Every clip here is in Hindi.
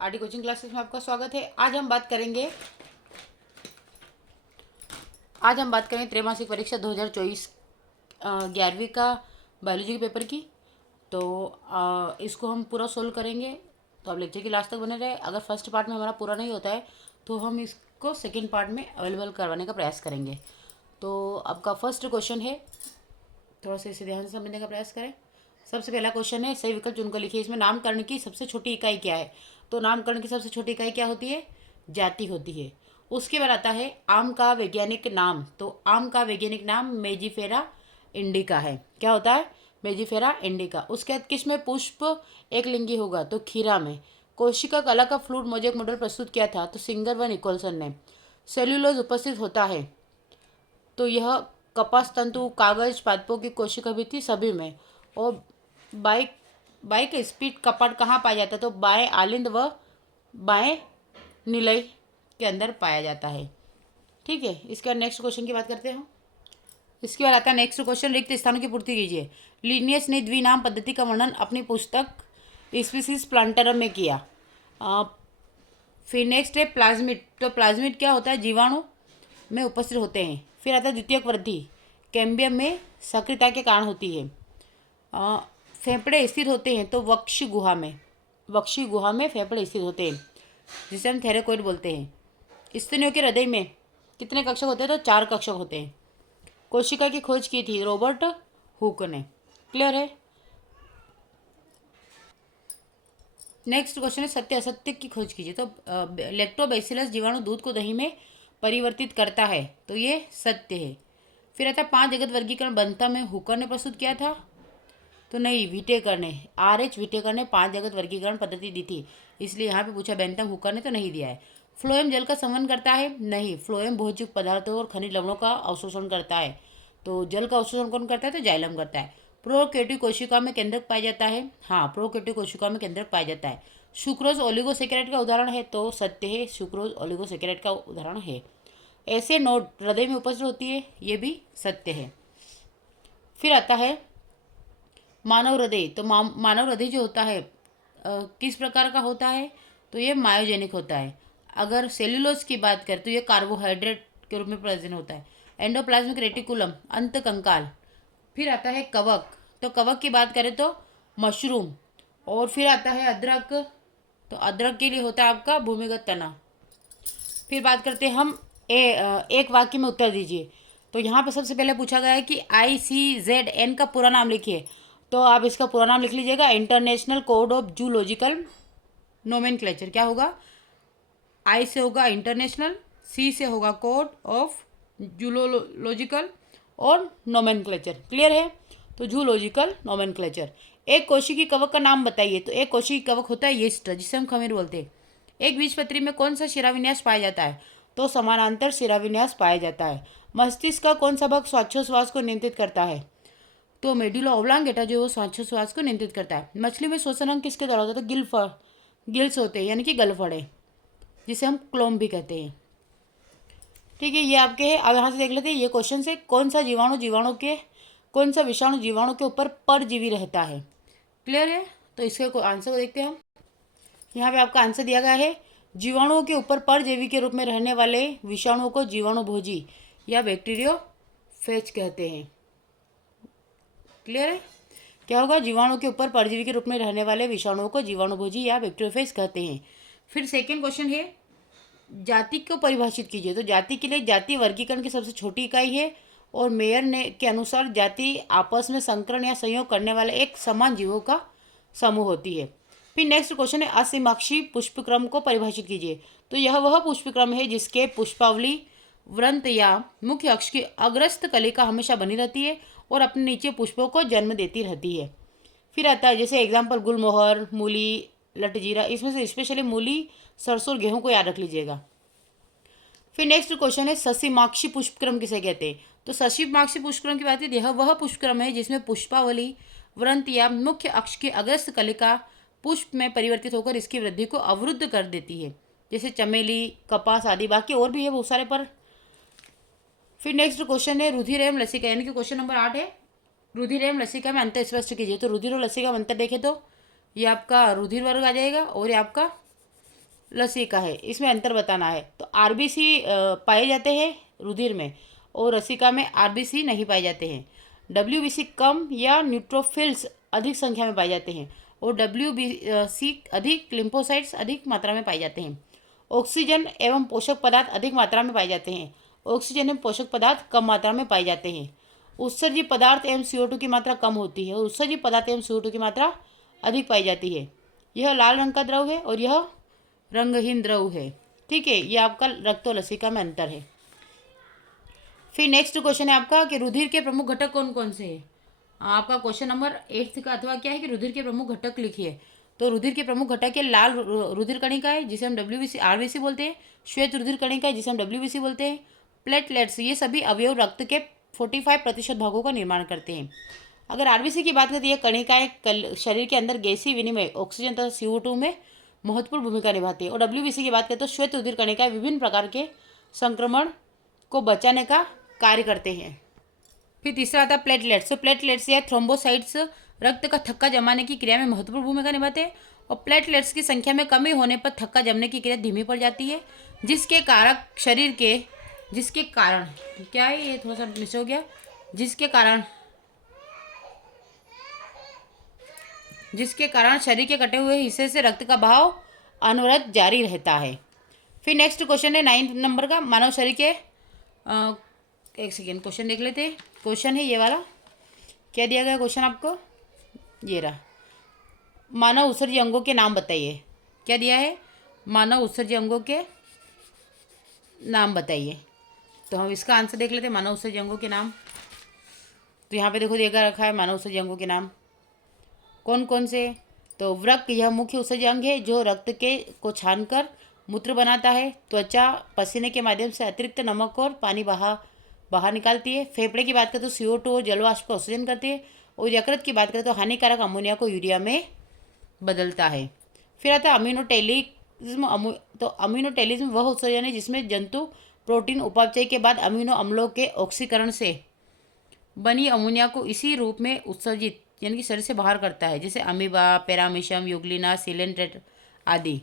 आरटी कोचिंग क्लासेस में आपका स्वागत है। आज हम बात करेंगे त्रैमासिक परीक्षा 2024 11वीं का बायोलॉजी के पेपर की। तो इसको हम पूरा सोल्व करेंगे, तो आप लेक्चर की लास्ट तक बने रहे। अगर फर्स्ट पार्ट में हमारा पूरा नहीं होता है तो हम इसको सेकेंड पार्ट में अवेलेबल करवाने का प्रयास करेंगे। तो आपका फर्स्ट क्वेश्चन है, थोड़ा सा इसे ध्यान से समझने का प्रयास करें। सबसे पहला क्वेश्चन है, सही विकल्प चुनकर लिखिए। इसमें नामकरण की सबसे छोटी इकाई क्या है? तो नामकरण की सबसे छोटी इकाई क्या होती है? जाति होती है। उसके बाद आता है आम का वैज्ञानिक नाम। तो आम का वैज्ञानिक नाम मेजिफेरा इंडिका है। क्या होता है? मेजिफेरा इंडिका। उसके बाद किस में पुष्प एक लिंगी होगा? तो खीरा में। कोशिका कला का फ्लूइड मोजेक मॉडल प्रस्तुत किया था? तो सिंगर व निकोलसन ने। सेल्यूलोज उपस्थित होता है? तो यह कपास तंतु, कागज, पादपों की कोशिका भी थी, सभी में। और बाइक बाइक स्पीड कपाट कहाँ पाया जाता है? तो बाएं आलिंद व बाएं निलय के अंदर पाया जाता है। ठीक है, इसके बाद नेक्स्ट क्वेश्चन की बात करते हैं। इसके बाद आता है नेक्स्ट क्वेश्चन, रिक्त स्थानों की पूर्ति कीजिए। लिनियस ने द्विनाम पद्धति का वर्णन अपनी पुस्तक स्पीसीज प्लांटरम में किया। फिर नेक्स्ट है प्लाज्मिड। तो प्लाज्मिड क्या होता है? जीवाणु में उपस्थित होते हैं। फिर आता है द्वितीयक वृद्धि, कैम्बियम में सक्रियता के कारण होती है। फेफड़े स्थित होते हैं तो वक्ष गुहा में फेफड़े स्थित होते हैं, जिसे हम थैलेकोइड बोलते हैं। स्तनियों के हृदय में कितने कक्षक होते हैं? तो 4 कक्षक होते हैं। कोशिका की खोज की थी रॉबर्ट हुक ने। क्लियर है? नेक्स्ट क्वेश्चन है, सत्य असत्य की खोज कीजिए। तो लैक्टोबैसिलस जीवाणु दूध को दही में परिवर्तित करता है, तो ये सत्य है। फिर आता है 5 जगत वर्गीकरण बनता में हुकर ने प्रस्तुत किया था? तो नहीं, विटेकर ने। RH विटेकर ने 5 जगत वर्गीकरण पद्धति दी थी, इसलिए यहाँ पे पूछा। बेंथम हुकर ने तो नहीं दिया है। फ्लोएम जल का संवहन करता है? नहीं, फ्लोएम बहुयुक्त पदार्थों और खनिज लवणों का अवशोषण करता है। तो जल का अवशोषण कौन करता है? तो जाइलम करता है। प्रोकैरियोटिक कोशिका में केंद्रक पाया जाता है? हाँ, प्रोकैरियोटिक कोशिका में केंद्रक पाया जाता है। सुक्रोज ओलिगोसेकेराइड का उदाहरण है? तो सत्य है, सुक्रोज ओलिगोसेकेराइड का उदाहरण है। ऐसे नोड हृदय में उपस्थित होती है? ये भी सत्य है। फिर आता है मानव हृदय। तो मानव हृदय जो होता है किस प्रकार का होता है? तो ये मायोजेनिक होता है। अगर सेल्यूलोज की बात करें तो ये कार्बोहाइड्रेट के रूप में प्रेजेंट होता है। एंडोप्लाज्मिक रेटिकुलम, अंत कंकाल। फिर आता है कवक। तो कवक की बात करें तो मशरूम। और फिर आता है अदरक। तो अदरक के लिए होता है आपका भूमिगत तना। फिर बात करते हैं हम एक वाक्य में उत्तर दीजिए। तो यहाँ पे सबसे पहले पूछा गया है कि ICZN का पूरा नाम लिखिए। तो आप इसका पूरा नाम लिख लीजिएगा, international code of zoological nomenclature. क्या होगा? I से होगा इंटरनेशनल, C से होगा कोड ऑफ जूलॉजिकल और नोमेनक्लेचर। क्लियर है? तो जूलॉजिकल नोमेनक्लेचर। एक कोशिकी कवक का नाम बताइए। तो एक कोशिकी कवक होता है यीस्ट, जिसे हम खमीर बोलते हैं। एक बीजपत्री में कौन सा शिराविन्यास पाया जाता है? तो समानांतर शिराविन्यास पाया जाता है। मस्तिष्क का कौन सा भाग श्वासोच्छ्वास को नियंत्रित करता है? तो मेडुला ओब्लांगेटा जो है वो श्वासोच्छ्वास को नियंत्रित करता है। मछली में श्वसन अंग किसके द्वारा होता है? तो गिल्स होते हैं, यानी कि गलफड़े, जिसे हम क्लोम भी कहते हैं। ठीक है, ये आपके हैं। अब यहाँ से देख लेते हैं ये क्वेश्चन से, कौन सा विषाणु जीवाणु के ऊपर परजीवी रहता है? क्लियर है? तो इसके आंसर को देखते हैं हम। यहाँ पे आपका आंसर दिया गया है, जीवाणुओं के ऊपर परजीवी के रूप में रहने वाले विषाणुओं को जीवाणु भोजी या बैक्टीरियोफेज कहते हैं। क्लियर है? क्या होगा? जीवाणु के ऊपर परजीवी के रूप में रहने वाले विषाणुओं को जीवाणु भोजी या बैक्टीरियोफेज कहते हैं। फिर सेकेंड क्वेश्चन है, जाति को परिभाषित कीजिए। तो जाति के लिए जाति वर्गीकरण की सबसे छोटी इकाई है और मेयर ने के अनुसार जाति आपस में संकरण या संयोग करने वाले एक समान जीवों का समूह होती है। फिर नेक्स्ट क्वेश्चन है, असीमाक्षी पुष्पक्रम को परिभाषित कीजिए। तो यह वह पुष्पक्रम है जिसके पुष्पावली वृंत या मुख्य अक्ष की अग्रस्त कलिका हमेशा बनी रहती है और अपने नीचे पुष्पों को जन्म देती रहती है। फिर आता है जैसे एग्जाम्पल गुलमोहर, मूली, लटजीरा। इसमें से स्पेशली मूली, सरसों और गेहूं को याद रख लीजिएगा। फिर नेक्स्ट क्वेश्चन है, ससीमाक्षी पुष्पक्रम किसे कहते हैं? तो ससीमाक्षी पुष्पक्रम की बात है, यह वह पुष्पक्रम है जिसमें पुष्पावली वृंत या मुख्य अक्ष की अग्रस्त कलिका पुष्प में परिवर्तित होकर इसकी वृद्धि को अवरुद्ध कर देती है, जैसे चमेली, कपास आदि। बाकी और भी है बहुत सारे पर। फिर नेक्स्ट क्वेश्चन है, रुधिर एवं लसिका, यानी कि क्वेश्चन नंबर 8 है, रुधिर एवं लसिका में अंतर स्पष्ट कीजिए। तो रुधिर और लसिका में अंतर देखें तो ये आपका रुधिर वर्ग आ जाएगा और ये आपका लसिका है, इसमें अंतर बताना है। तो आरबीसी पाए जाते हैं रुधिर में और लसिका में आरबीसी नहीं पाए जाते हैं। डब्ल्यूबीसी कम या न्यूट्रोफिल्स अधिक संख्या में पाए जाते हैं और डब्ल्यूबीसी अधिक लिम्फोसाइट्स अधिक मात्रा में पाए जाते हैं। ऑक्सीजन एवं पोषक पदार्थ अधिक मात्रा में पाए जाते हैं, ऑक्सीजन एवं पोषक पदार्थ कम मात्रा में पाए जाते हैं। उत्सर्जित पदार्थ एवं CO2 की मात्रा कम होती है और उत्सर्जित पदार्थ एवं CO2 की मात्रा अधिक पाई जाती है। यह लाल रंग का द्रव है और यह रंगहीन द्रव है। ठीक है, ये आपका रक्त और लसिका में अंतर है। फिर नेक्स्ट क्वेश्चन है आपका कि रुधिर के प्रमुख घटक कौन कौन से हैं। आपका क्वेश्चन नंबर 8 का अथवा क्या है कि रुधिर के प्रमुख घटक लिखिए। तो रुधिर के प्रमुख घटक है लाल रुधिर कणिका है जिसे हम डब्ल्यूबीसी आरबीसी बोलते हैं, श्वेत रुधिर कणिका है जिसे हम डब्ल्यूबीसी बोलते हैं, प्लेटलेट्स ये सभी अवयव रक्त के 45% भागों का निर्माण करते हैं। अगर आरबीसी की बात करें तो ये कणिकाएं शरीर के अंदर गैसीय विनिमय ऑक्सीजन तथा CO2 में महत्वपूर्ण भूमिका निभाती है। और डब्ल्यूबीसी की बात करें तो श्वेत रुधिर कणिकाएं विभिन्न प्रकार के संक्रमण को बचाने का कार्य करते हैं। फिर तीसरा आता है प्लेटलेट्स। तो प्लेटलेट्स या थ्रोम्बोसाइट्स रक्त का थक्का जमाने की क्रिया में महत्वपूर्ण भूमिका निभाते हैं और प्लेटलेट्स की संख्या में कमी होने पर थक्का जमने की क्रिया धीमी पड़ जाती है, जिसके कारण क्या है, ये थोड़ा सा मिस हो गया, जिसके कारण शरीर के कटे हुए हिस्से से रक्त का बहाव अनवरत जारी रहता है। फिर नेक्स्ट क्वेश्चन है 9 नंबर का, मानव शरीर के एक सेकेंड क्वेश्चन देख लेते हैं। क्वेश्चन है ये वाला, क्या दिया गया क्वेश्चन आपको, ये रहा, मानव उत्सर्जी अंगों के नाम बताइए। क्या दिया है, मानव उत्सर्जी अंगों के नाम बताइए। तो हम इसका आंसर देख लेते हैं, मानव उत्सर्जी अंगों के नाम। तो यहाँ पे देखो दिया रखा है मानव उत्सर्जी अंगों के नाम कौन कौन से। तो वृक्क यह मुख्य उत्सर्जी अंग है जो रक्त के को छानकर मूत्र बनाता है। त्वचा पसीने के माध्यम से अतिरिक्त नमक और पानी बाहर निकालती है। फेफड़े की बात करें तो CO2 और जलवाष्प को ऑक्सीजन करती है। और यकृत की बात करें तो हानिकारक अमोनिया को यूरिया में बदलता है। फिर आता है अमीनोटेलिज्म। तो अमीनोटेलिज्म वह उत्सर्जन है जिसमें जंतु प्रोटीन उपापचय के बाद अमीनो अम्लों के ऑक्सीकरण से बनी अमोनिया को इसी रूप में उत्सर्जित यानी कि शरीर से बाहर करता है, जैसे अमीबा, पैरामीशियम, यूग्लिना, सिलेंट्रेट आदि।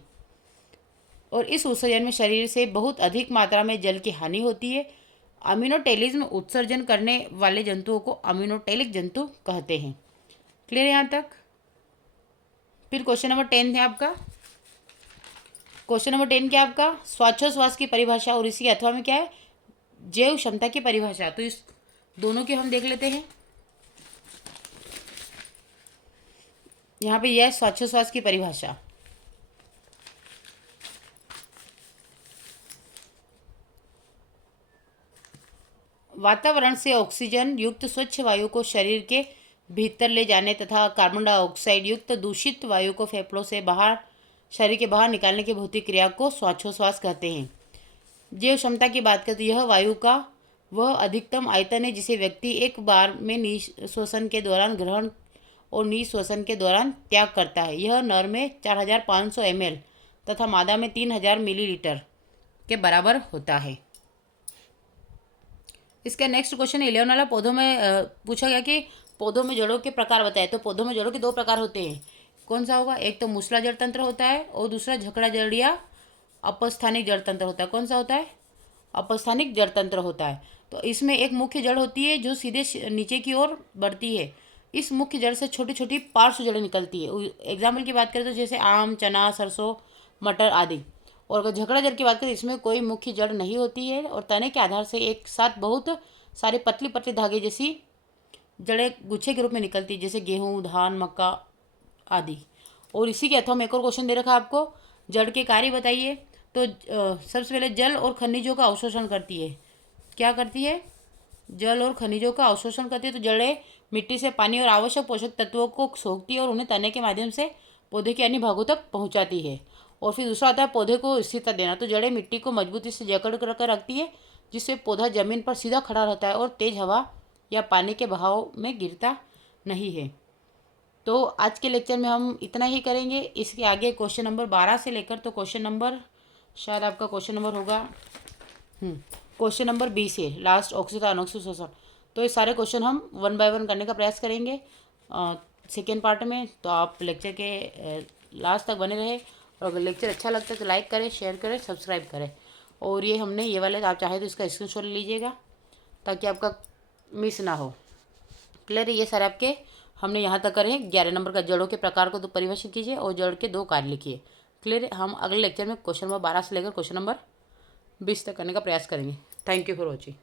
और इस उत्सर्जन में शरीर से बहुत अधिक मात्रा में जल की हानि होती है। अमीनोटेलिज्म उत्सर्जन करने वाले जंतुओं को अमीनोटेलिक जंतु कहते हैं। क्लियर यहाँ तक। फिर क्वेश्चन नंबर 10 है आपका। क्वेश्चन नंबर 10 क्या आपका, श्वासोच्छ्वास की परिभाषा और इसी अथवा में क्या है, जैव क्षमता की परिभाषा। तो इस दोनों की हम देख लेते हैं। यहाँ पे यह है श्वासोच्छ्वास की परिभाषा। वातावरण से ऑक्सीजन युक्त स्वच्छ वायु को शरीर के भीतर ले जाने तथा कार्बन डाइऑक्साइड युक्त दूषित वायु को फेफड़ों से बाहर शरीर के बाहर निकालने की भौतिक क्रिया को श्वासोच्छ्वास कहते हैं। जैव क्षमता की बात करें तो यह वायु का वह अधिकतम आयतन है जिसे व्यक्ति एक बार में निःश्वसन के दौरान ग्रहण और निःश्वसन के दौरान त्याग करता है। यह नर में 4500 ml तथा मादा में 3000 मिलीलीटर के बराबर होता है। इसका नेक्स्ट क्वेश्चन 11 वाला, पौधों में पूछा गया कि पौधों में जड़ों के प्रकार बताए। तो पौधों में जड़ों के 2 प्रकार होते हैं, कौन सा होगा, एक तो मूसला जड़ तंत्र होता है और दूसरा झकड़ा जड़ या अपस्थानिक जड़ तंत्र होता है। कौन सा होता है, अपस्थानिक जड़ तंत्र होता है। तो इसमें एक मुख्य जड़ होती है जो सीधे नीचे की ओर बढ़ती है। इस मुख्य जड़ से छोटी छोटी पार्श्व जड़ें निकलती है। एग्जाम्पल की बात करें तो जैसे आम, चना, सरसों, मटर आदि। और अगर झकड़ा जड़ की बात करें इसमें कोई मुख्य जड़ नहीं होती है और तने के आधार से एक साथ बहुत सारे पतली पतली धागे जैसी जड़ें गुच्छे के रूप में निकलती है, जैसे गेहूँ, धान, मक्का आदि। और इसी के अथवा में एक और क्वेश्चन दे रखा है आपको, जड़ के कार्य बताइए। तो सबसे पहले जल और खनिजों का अवशोषण करती है। क्या करती है, जल और खनिजों का अवशोषण करती है। तो जड़ें मिट्टी से पानी और आवश्यक पोषक तत्वों को सोखती है और उन्हें तने के माध्यम से पौधे के अन्य भागों तक पहुंचाती है। और फिर दूसरा आता है पौधे को स्थिरता देना। तो जड़ें मिट्टी को मजबूती से जकड़ कर रखती है जिससे पौधा जमीन पर सीधा खड़ा रहता है और तेज हवा या पानी के बहाव में गिरता नहीं है। तो आज के लेक्चर में हम इतना ही करेंगे। इसके आगे क्वेश्चन नंबर 12 से लेकर तो क्वेश्चन नंबर शायद आपका क्वेश्चन नंबर होगा क्वेश्चन नंबर 20 है लास्ट, ऑक्सीजन अनऑक्सीजन शोषण। तो ये सारे क्वेश्चन हम 1 बाय 1 करने का प्रयास करेंगे सेकेंड पार्ट में। तो आप लेक्चर के लास्ट तक बने रहे और अगर लेक्चर अच्छा लगता है तो लाइक करें, शेयर करें, सब्सक्राइब करें। और ये वाले आप चाहे तो इसका स्क्रीनशॉट ले लीजिएगा ताकि आपका मिस ना हो। क्लियर है? ये सारे आपके हमने यहाँ तक करे हैं। 11 नंबर का जड़ों के प्रकार को तो परिभाषित कीजिए और जड़ के 2 कार्य लिखिए। क्लियर है? हम अगले लेक्चर में क्वेश्चन नंबर 12 से लेकर क्वेश्चन नंबर 20 तक करने का प्रयास करेंगे। Thank you for watching.